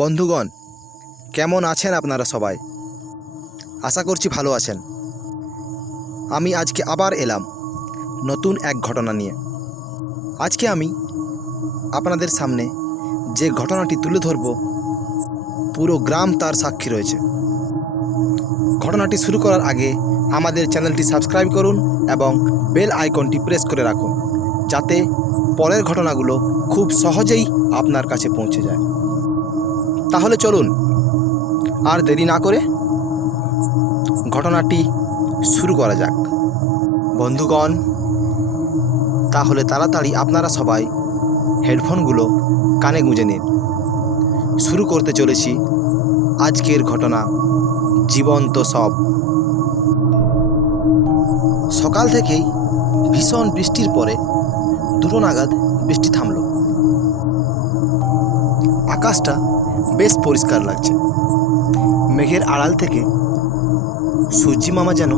বন্ধুগণ, কেমন আছেন আপনারা সবাই? আশা করছি ভালো আছেন। আমি আজকে আবার এলাম নতুন এক ঘটনা নিয়ে। আজকে আমি আপনাদের সামনে যে ঘটনাটি তুলে ধরব, পুরো গ্রাম তার সাক্ষী রয়েছে। ঘটনাটি শুরু করার আগে আমাদের চ্যানেলটি সাবস্ক্রাইব করুন এবং বেল আইকনটি প্রেস করে রাখুন, যাতে পরের ঘটনাগুলো খুব সহজেই আপনার কাছে পৌঁছে যায়। তাহলে চলুন আর দেরি না করে ঘটনাটি শুরু করা যাক। বন্ধুগণ, তাহলে তাড়াতাড়ি আপনারা সবাই হেডফোনগুলো কানে গুঁজে নিন। শুরু করতে চলেছি আজকের ঘটনা, জীবন্ত সব। সকাল থেকেই ভীষণ বৃষ্টির পরে 2টো নাগাদ বৃষ্টি থামল। আকাশটা বেশ পরিষ্কার লাগছে। মেঘের আড়াল থেকে সূর্যি মামা যেন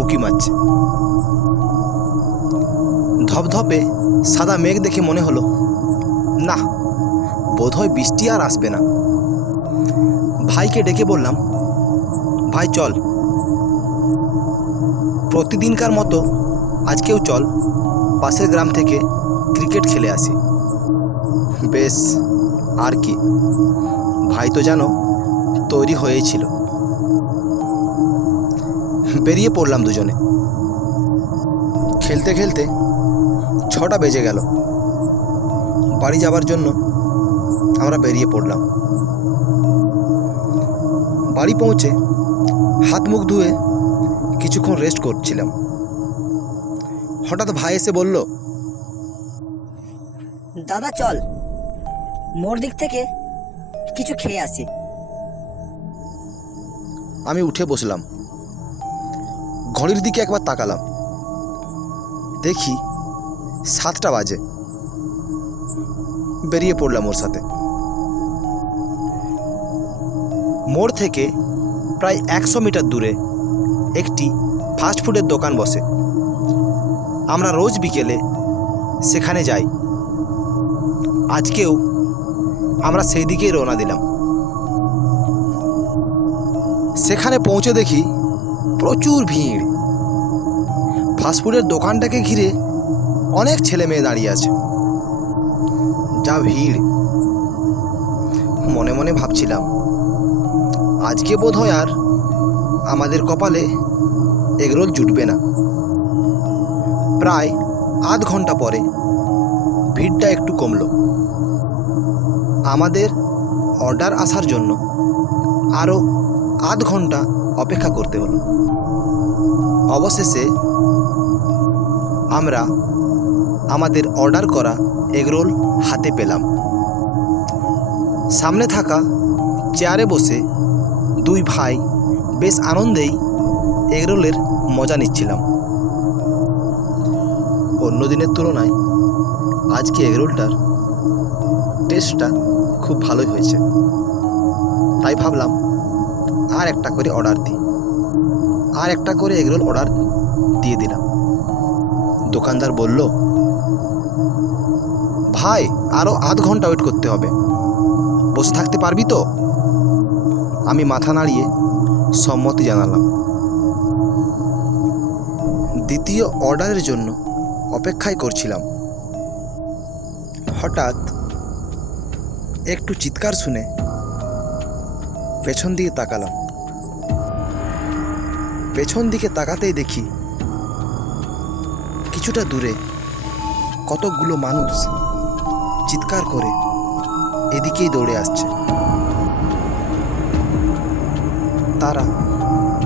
উঁকি মারছে। ধপধপে সাদা মেঘ দেখে মনে হলো, না, বোধহয় বৃষ্টি আর আসবে না। ভাইকে ডেকে বললাম, ভাই চল, প্রতিদিনকার মতো আজকেও চল পাশের গ্রাম থেকে ক্রিকেট খেলে আসি। বেশ, আর কি, ভাই তো যেন তৈরি হয়েছিল। বেরিয়ে পড়লাম দুজনে। খেলতে খেলতে 6টা বেজে গেল। বাড়ি যাবার জন্য আমরা বেরিয়ে পড়লাম। বাড়ি পৌঁছে হাত মুখ ধুয়ে কিছুক্ষণ রেস্ট করছিলাম। হঠাৎ ভাই এসে বলল, দাদা চল, মোর দিক থেকে কিছু খেয়ে আসি। আমি উঠে বসলাম। ঘড়ির দিকে একবার তাকালাম, দেখি 7টা বাজে। বেরিয়ে পড়লাম ওর সাথে। মোড় থেকে প্রায় 100 মিটার দূরে একটি ফাস্টফুডের দোকান বসে। আমরা রোজ বিকেলে সেখানে যাই। আজকেও আমরা সেই দিকেই রওনা দিলাম। সেখানে পৌঁছে দেখি প্রচুর ভিড়। ফাস্টফুডের দোকানটাকে ঘিরে অনেক ছেলে মেয়ে দাঁড়িয়ে আছে। যা ভিড়! মনে মনে ভাবছিলাম, আজকে বোধহয় আর আমাদের কপালে এগরোল জুটবে না। প্রায় আধ ঘন্টা পরে ভিড়টা একটু কমলো। আমাদের অর্ডার আসার জন্য আরও আধ ঘন্টা অপেক্ষা করতে হলো। অবশেষে আমরা আমাদের অর্ডার করা এগরোল হাতে পেলাম। সামনে থাকা চেয়ারে বসে 2 ভাই বেশ আনন্দেই এগরোলের মজা নিচ্ছিলাম। অন্য দিনের তুলনায় আজকে এগরোলটার টেস্টটা খুব ভালোই হয়েছে। তাই ভাবলাম আর একটা করে অর্ডার দিই। আর একটা করে এগরোল অর্ডার দিয়ে দিলাম। দোকানদার বলল, ভাই আরও আধ ঘন্টা ওয়েট করতে হবে, বসে থাকতে পারবি তো? আমি মাথা নাড়িয়ে সম্মতি জানালাম। দ্বিতীয় অর্ডারের জন্য অপেক্ষাই করছিলাম। হঠাৎ একটু চিৎকার শুনে পেছন দিকে তাকালাম। পেছন দিকে তাকাতেই দেখি কিছুটা দূরে কতকগুলো মানুষ চিৎকার করে এদিকেই দৌড়ে আসছে। তারা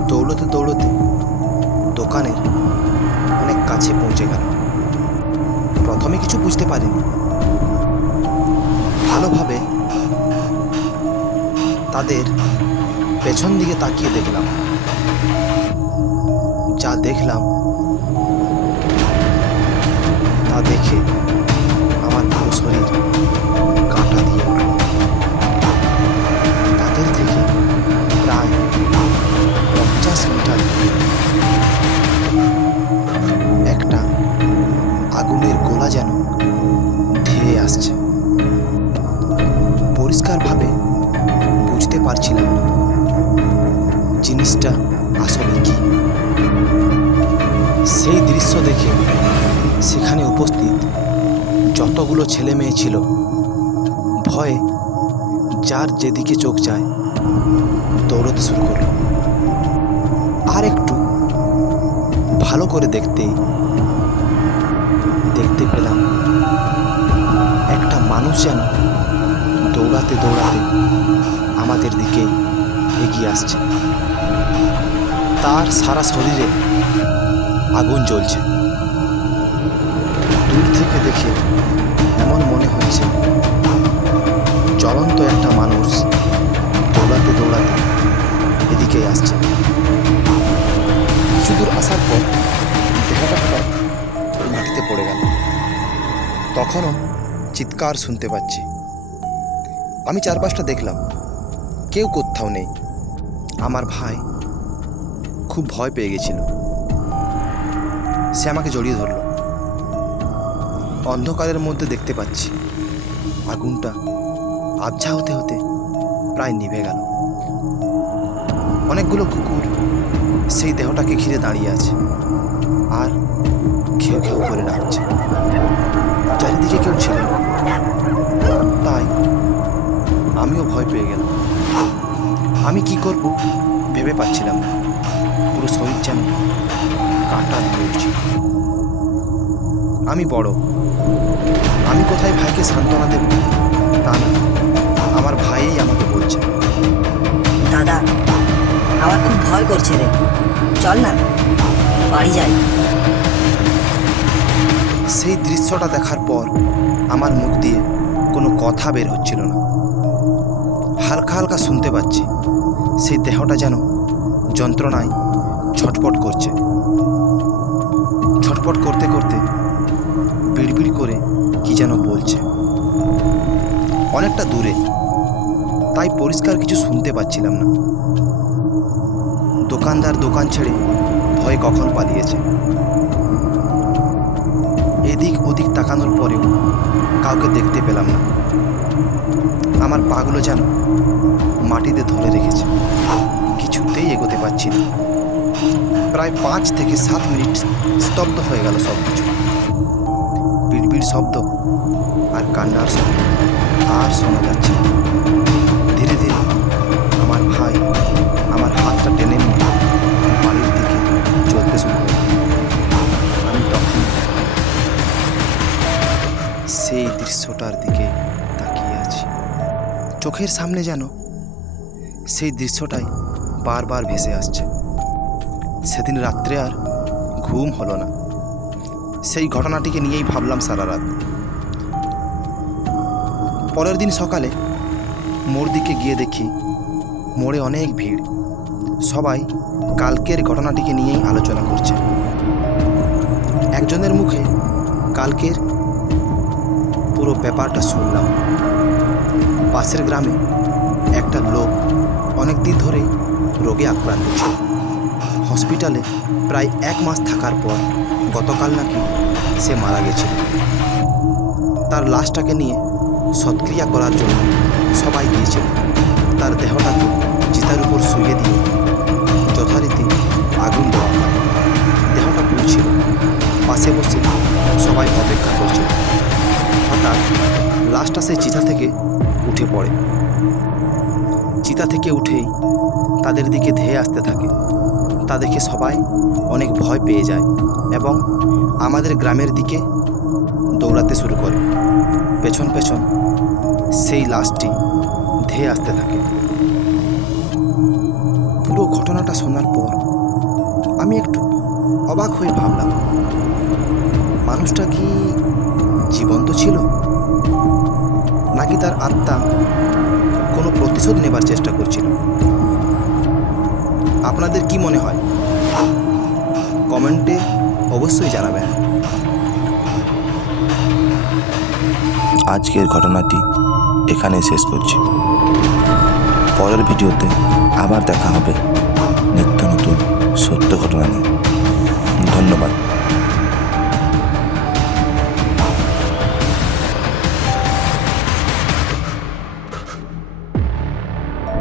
দৌড়তে দৌড়তে দোকানের অনেক কাছে পৌঁছে গেল। প্রথমে কিছু বুঝতে পারিনি। ভালোভাবে তাদের পেছন দিকে তাকিয়ে দেখলাম। যা দেখলাম তা দেখে আমার পুরো শরীর কাঁটা দিয়ে উঠল। তাদের থেকে প্রায় 50 মিটার একটা আগুনের গোলা যেন ধেয়ে আসছে। পরিষ্কারভাবে দেখে সেখানে উপস্থিত যতগুলো ছেলে মেয়ে ছিল ভয়ে যার যেদিকে চোখ যায় দৌড়তে শুরু করল। আর একটু ভালো করে দেখতে পেলাম একটা মানুষ যেন দৌড়াতে দৌড়াতে আমাদের দিকে এগিয়ে আসছে। তার সারা শরীরে আগুন জ্বলছে। দূর থেকে দেখে এমন মনে হচ্ছে জ্বলন্ত একটা মানুষ দৌড়াতে দৌড়াতে এদিকেই আসছে। কিছু দূর আসার পর দেহটা হঠাৎ মাটিতে পড়ে গেল। তখনও চিৎকার শুনতে পাচ্ছি। আমি চারপাশটা দেখলাম, কেউ কোথাও নেই। আমার ভাই খুব ভয় পেয়ে গেছিল। সে আমাকে জড়িয়ে ধরল। অন্ধকারের মধ্যে দেখতে পাচ্ছি আগুনটা আবঝা হতে হতে প্রায় নিভে গেল। অনেকগুলো কুকুর সেই দেহটাকে ঘিরে দাঁড়িয়ে আছে আর ঘেউ ঘেউ করে ডাকছে। চারিদিকে কেউ ছিল না, তাই আমিও ভয় পেয়ে গেলাম। আমি কি করব ভেবে পাচ্ছিলাম না। পুরো শরীর যেন কাঁটা দিয়ে উঠছিল। আমি বড়, আমি কোথায় ভাইকে সান্ত্বনা দেব তা না, আমার ভাইই আমাকে বলছে, দাদা আমার খুব ভয় করছে রে, চল না বাড়ি যাই। সেই দৃশ্যটা দেখার পর আমার মুখ দিয়ে কোনো কথা বের হচ্ছিল না। হালকা হালকা শুনতে পাচ্ছি সেই দেহটা যেন যন্ত্রণায় ছটপট করছে। ছটপট করতে করতে বিড়বিড় করে কি যেন বলছে অনেকটা দূরে, তাই পরিষ্কার কিছু শুনতে পাচ্ছিলাম না। দোকানদার দোকান ছেড়ে ভয়ে কখন পালিয়েছে। এদিক ওদিক তাকানোর পরেও কাউকে দেখতে পেলাম না। আমার পাগুলো যেন মাটিতে ধরে রেখেছে, কিছুতেই এগোতে পারছি না। প্রায় 5 থেকে 7 মিনিট স্তব্ধ হয়ে গেল সব কিছু। বিড়বিড় শব্দ আর কান্নার শব্দ আর শোনা যাচ্ছে না। ধীরে ধীরে আমার ভাই আমার হাতটা টেনে নিয়ে বাড়ির দিকে চলতে শুরু করল। আমি তখন সেই দৃশ্যটার দিকে তাকিয়ে আছি। চোখের সামনে যেন সেই দৃশ্যটাই বারবার ভেসে আসছে। সেদিন রাত্রে আর ঘুম হলো না। সেই ঘটনাটিকে নিয়েই ভাবলাম সারা রাত। পরের দিন সকালে মোড় দিকে গিয়ে দেখি মোড়ে অনেক ভিড়। সবাই কালকের ঘটনাটিকে নিয়েই আলোচনা করছে। একজনের মুখে কালকের পুরো ব্যাপারটা শুনলাম। পাশের গ্রামে একটা লোক অনেক দিন ধরেই রোগে আক্রান্ত ছিল। হসপিটালে প্রায় 1 মাস থাকার পর গতকাল নাকি সে মারা গেছিল। তার লাশটাকে নিয়ে সৎক্রিয়া করার জন্য সবাই গিয়েছিল। তার দেহটাকে চিতার উপর শুয়ে দিয়ে যথারীতি আগুন দেওয়া হয়। দেহটা পুড়ছিল। পাশে বসে সবাই অপেক্ষা করছিল। হঠাৎ লাশটা সেই চিতা থেকে উঠে পড়ে। চিতা থেকে উঠেই তাদের দিকে ধেয়ে আসতে থাকে। তা দেখে সবাই অনেক ভয় পেয়ে যায় এবং আমাদের গ্রামের দিকে দৌড়াতে শুরু করে। পেছন পেছন সেই লাশটি ধেয়ে আসতে থাকে। পুরো ঘটনাটা শোনার পর আমি একটু অবাক হয়ে ভাবলাম, মানুষটা কি জীবন্ত ছিল নাকি তার আত্মা কোনো প্রতিশোধ নেবার চেষ্টা করছিল? আপনাদের কি মনে হয় কমেন্টে অবশ্যই জানাবেন। আজকের ঘটনাটি এখানে শেষ করছি। পরের ভিডিওতে আবার দেখা হবে নিত্য নতুন সত্য ঘটনা নিয়ে। ধন্যবাদ।